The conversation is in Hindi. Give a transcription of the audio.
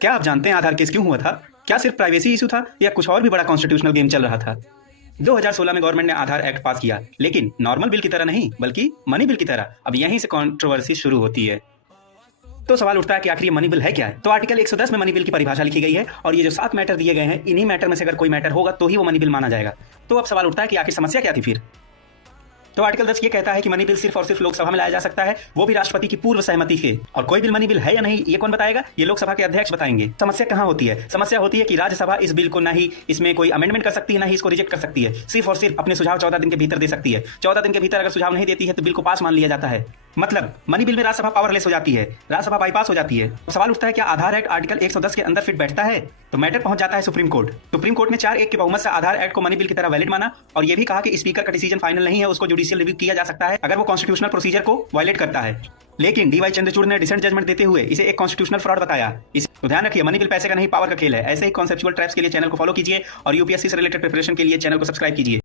क्या आप जानते हैं आधार केस क्यों हुआ था? क्या सिर्फ प्राइवेसी इशू था या कुछ और भी बड़ा कॉन्स्टिट्यूशनल गेम चल रहा था? 2016 में गवर्नमेंट ने आधार एक्ट पास किया, लेकिन नॉर्मल बिल की तरह नहीं बल्कि मनी बिल की तरह। अब यहीं से कंट्रोवर्सी शुरू होती है। तो सवाल उठता है कि आखिर ये मनी बिल है क्या है? तो आर्टिकल 110 में मनी बिल की परिभाषा लिखी गई है और ये जो 7 मैटर दिए गए हैं, इन्हीं मैटर में से अगर कोई मैटर होगा तो ही वो मनी बिल माना जाएगा। तो अब सवाल उठता है कि आखिर समस्या क्या थी फिर? तो आर्टिकल 10 ये कहता है कि मनी बिल सिर्फ और सिर्फ लोकसभा में लाया जा सकता है, वो भी राष्ट्रपति की पूर्व सहमति से। और कोई बिल मनी बिल है या नहीं ये कौन बताएगा? ये लोकसभा के अध्यक्ष बताएंगे। समस्या कहाँ होती है? समस्या होती है कि राज्यसभा इस बिल को ना ही इसमें कोई अमेंडमेंट कर सकती है, ना ही इसको रिजेक्ट कर सकती है। सिर्फ और सिर्फ अपने सुझाव 14 दिन के भीतर दे सकती है। 14 दिन के भीतर अगर सुझाव नहीं देती है तो बिल को पास मान लिया जाता है। मतलब मनी बिल में राज्यसभा पावरलेस हो जाती है, राज्यसभा बाईपास हो जाती है। तो सवाल उठता है क्या आधार एक्ट आर्टिकल 110 के अंदर फिट बैठता है? तो मैटर पहुंच जाता है सुप्रीम कोर्ट। सुप्रीम कोर्ट ने 4-1 के बहुमत से आधार एक्ट को मनी बिल की तरह वैलिड माना और ये भी कहा कि स्पीकर का डिसीजन फाइनल नहीं है, उसको जुडिशियल रिव्यू किया जा सकता है अगर वो कॉन्स्टिट्यूशनल प्रोसीजर को वायलेट करता है। लेकिन डीवाई चंद्रचूड़ ने डिसेंट जजमेंट देते हुए इसे एक कॉन्स्टिट्यूशनल फ्रॉड बताया। इस तो ध्यान रखिए, मनी बिल पैसे का नहीं पावर का खेल है। ऐसे ही कॉन्सेप्चुअल ट्रैप्स के लिए चैनल को फॉलो कीजिए और यूपीएससी से रिलेटेड प्रिपरेशन के लिए चैनल को सब्सक्राइब कीजिए।